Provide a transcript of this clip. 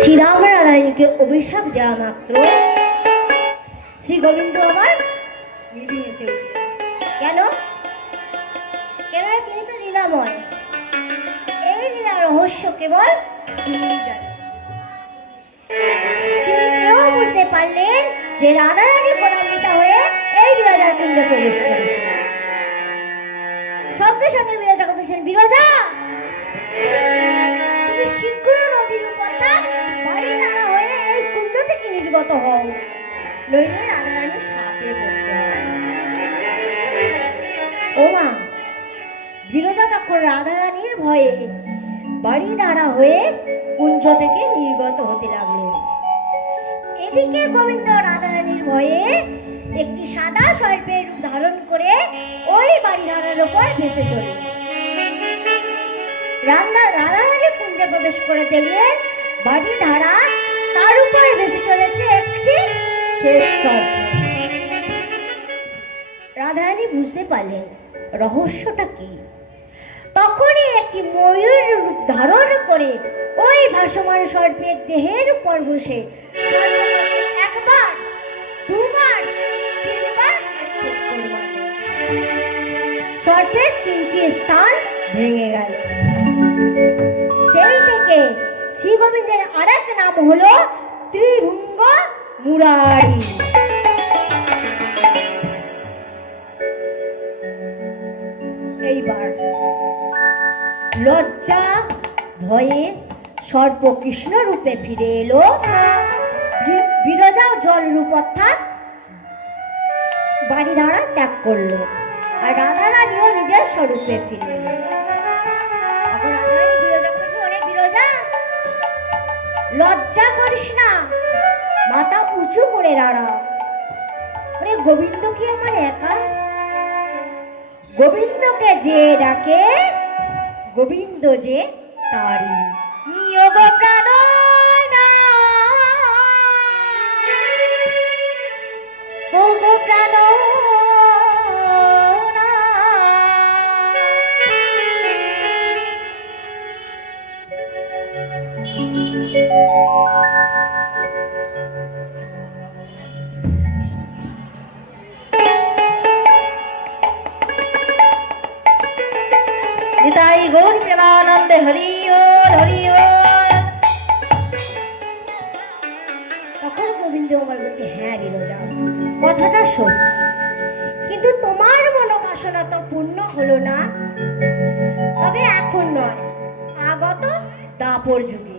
শ্রীরাম রাধারানীকে অভিশাপ দেওয়া মাত্র শ্রী গোবিন্দ আবার মৃদু হেসে উঠলেন। কেন? কেননা তিনি তো লীলাময়, এই লীলা রহস্য কেবল তিনিই জানেন। তিনি এও বুঝতে পারলেন যে রাধারানী কোলান্বিতা হয়ে এই বিরজার কুণ্ডে প্রবেশ করেছেন। সঙ্গে সঙ্গে বিরজা বলছেন, বিরজা তুমি শীঘ্র নদীর উপত্যকা বাড়ি দাঁড়া হয়ে এই কুণ্ড থেকে নির্গত হও, নইলে রাধারানীর শাপে পড়তে হবে। ও মা! বিরজা তখন রাধারানীর ভয়ে বাড়ি দাঁড়া হয়ে কুঞ্জ থেকে নির্গত হতে লাগলেন। এদিকে গোবিন্দ রাধারানীর ভয়ে একটি সাদা সর্পের রূপ ধারণ করে ওই বাড়ি ধারার উপর ভেসে চলে। রাধারানী কুঞ্জে প্রবেশ করে দেখলেন বাড়ি ধারা, তার উপর ভেসে চলেছে একটি শ্বেত সর্প। রাধারানী বুঝতে পারলেন রহস্যটা কি। তখনই একটি ময়ূর রূপ ধারণ করে ওই ভাসমান সর্পের দেহের উপর বসে একবার, দুবার, তিনবার সর্পের তিনটি স্থান ভেঙে গেল। সেই থেকে শ্রী গোবিন্দের আরেক নাম হলো ত্রিভুঙ্গ মুরারি। এইবার লজ্জা ভয়ে সর্প কৃষ্ণ রূপে ফিরে এলো। বিরজা জল রূপ অর্থাৎ বাড়ি ধারা ত্যাগ করলো, আর রাধারানীও নিজের স্বরূপে ফিরে এলো। রাধারানী বিরজা বলেছে, ওরে বিরজা, লজ্জা করিস না, মাথা উঁচু করে দাঁড়া। ওরে গোবিন্দ কি আমার একা? গোবিন্দকে যে ডাকে গোবিন্দ যে তারি। নিয়োগ প্রাণ প্রাণ নিতাই গৌর প্রেমানন্দে হরি ওল হরি ওল। তখন গোবিন্দ আমার বলছে, হ্যাঁ বিরজা, কথাটা সত্যি, কিন্তু তোমার মনোবাসনা তো পূর্ণ হলো না। তবে এখন নয়, আগত দাপর যুগে